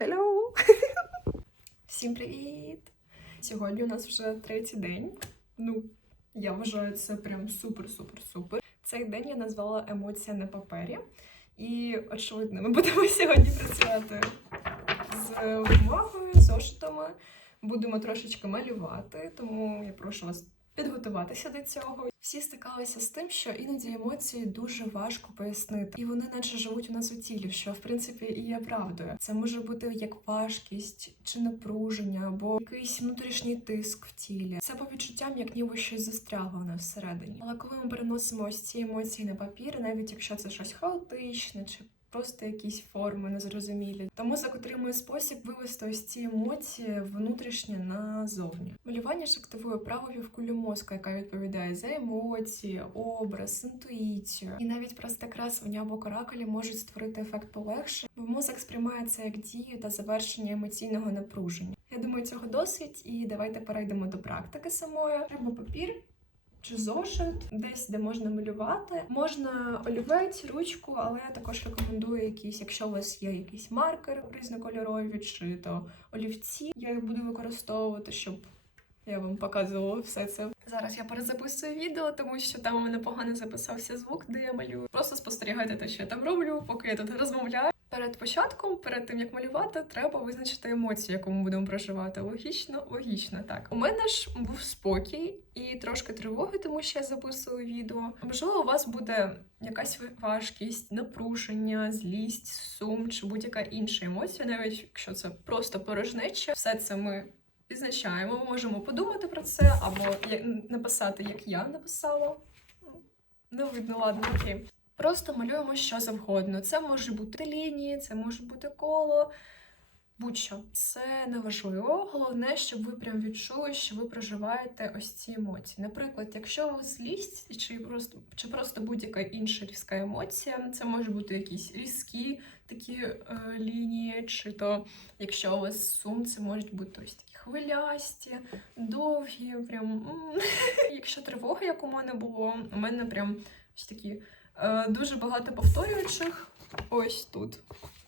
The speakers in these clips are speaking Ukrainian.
Hello! Всім привіт! Сьогодні у нас вже третій день. Ну, я вважаю, це прям супер-супер-супер. Цей день я назвала емоція на папері. І, очевидно, ми будемо сьогодні працювати з бумагою, зошитами. Будемо трошечки малювати, тому я прошу вас підготуватися до цього. Всі стикалися з тим, що іноді емоції дуже важко пояснити, і вони наче живуть у нас у тілі, що в принципі і є правдою. Це може бути як важкість чи напруження, або якийсь внутрішній тиск в тілі. Це по відчуттям, як ніби щось застрягло у нас всередині. Але коли ми переносимо ось ці емоції на папір, навіть якщо це щось хаотичне чи Просто якісь форми незрозумілі. Тому закотримує спосіб вивести ось ці емоції внутрішнє назовні. Малювання ж активує праву півкулю мозку, яка відповідає за емоції, образ, інтуїцію. І навіть просте креслення або каракулі можуть створити ефект полегшення, бо мозок сприймає це як дію та завершення емоційного напруження. Я думаю, цього досить, і давайте перейдемо до практики самої. Треба папір чи зошит, десь де можна малювати. Можна олівець, ручку, але я також рекомендую якісь, якщо у вас є якісь маркери різнокольорові, чи то олівці. Я їх буду використовувати, щоб я вам показувала все це. Зараз я перезаписую відео, тому що там у мене погано записався звук, де я малюю. Просто спостерігайте те, що я там роблю, поки я тут розмовляю. Перед початком, перед тим як малювати, треба визначити емоцію, яку ми будемо проживати. Логічно, логічно, так. У мене ж був спокій і трошки тривоги, тому що я записую відео. Можливо, у вас буде якась важкість, напруження, злість, сум чи будь-яка інша емоція, навіть якщо це просто порожнеча, все це ми відзначаємо. Ми можемо подумати про це або написати, як я написала. Не видно, ладно, окей. Просто малюємо що завгодно. Це може бути лінії, це може бути коло. Будь-що. Це не важливо. Головне, щоб ви прям відчули, що ви проживаєте ось ці емоції. Наприклад, якщо вас злість чи просто, чи просто будь-яка інша різка емоція, це може бути якісь різкі такі е, лінії, чи то якщо у вас сум, це можуть бути ось такі хвилясті, довгі. Прям якщо тривога, як у мене було, у мене прям ось такі дуже багато повторюючих. Ось тут.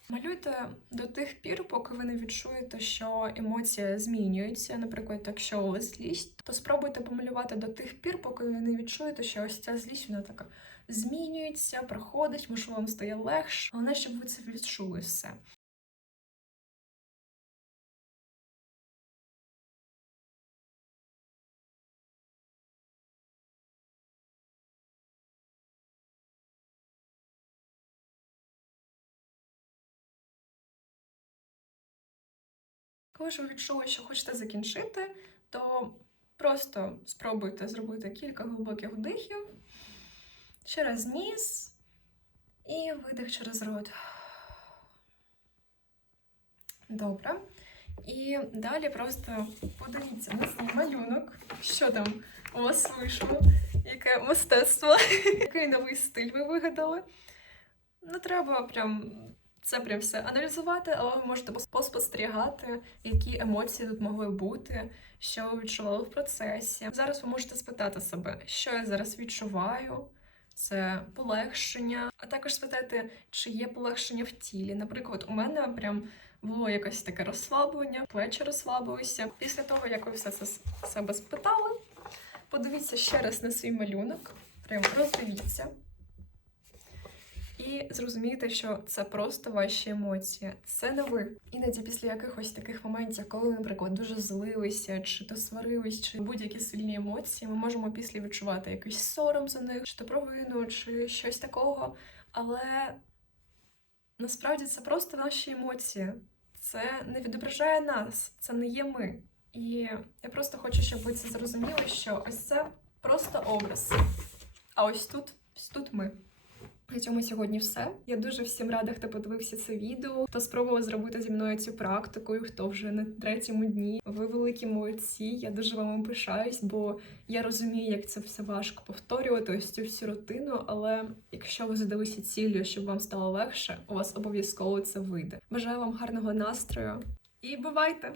Малюйте до тих пір, поки ви не відчуєте, що емоція змінюється. Наприклад, якщо у вас злість, то спробуйте помалювати до тих пір, поки ви не відчуєте, що ось ця злість вона така змінюється, проходить, можливо, вам стає легше. Головне, щоб ви це відчули все. Коли ж ви відчули, що хочете закінчити, то просто спробуйте зробити кілька глибоких вдихів через ніс і видих через рот. Добре. І далі просто подивіться на свій малюнок, що там у вас вийшло, яке мистецтво, який новий стиль ви вигадали. Не треба прям це прям все аналізувати, але ви можете пос- поспостерігати, які емоції тут могли бути, що ви відчували в процесі. Зараз ви можете спитати себе, що я зараз відчуваю. Це полегшення, а також спитати, чи є полегшення в тілі. Наприклад, у мене прям було якесь таке розслаблення, плечі розслабилися. Після того, як ви все це себе спитали, подивіться ще раз на свій малюнок, прям роздивіться. І зрозумійте, що це просто ваші емоції, це не ви. Іноді після якихось таких моментів, коли, наприклад, дуже злилися, чи то сварились, чи будь-які сильні емоції, ми можемо після відчувати якийсь сором за них, чи то провину, чи щось такого. Але насправді це просто наші емоції. Це не відображає нас, це не є ми. І я просто хочу, щоб ви це зрозуміли, що ось це просто образ. А ось тут, ось тут ми. На цьому сьогодні все. Я дуже всім рада, хто подивився це відео, хто спробував зробити зі мною цю практику, і хто вже на третьому дні. Ви великі молодці. Я дуже вам пишаюсь, бо я розумію, як це все важко повторювати ось цю всю рутину. Але якщо ви задалися ціллю, щоб вам стало легше, у вас обов'язково це вийде. Бажаю вам гарного настрою і бувайте!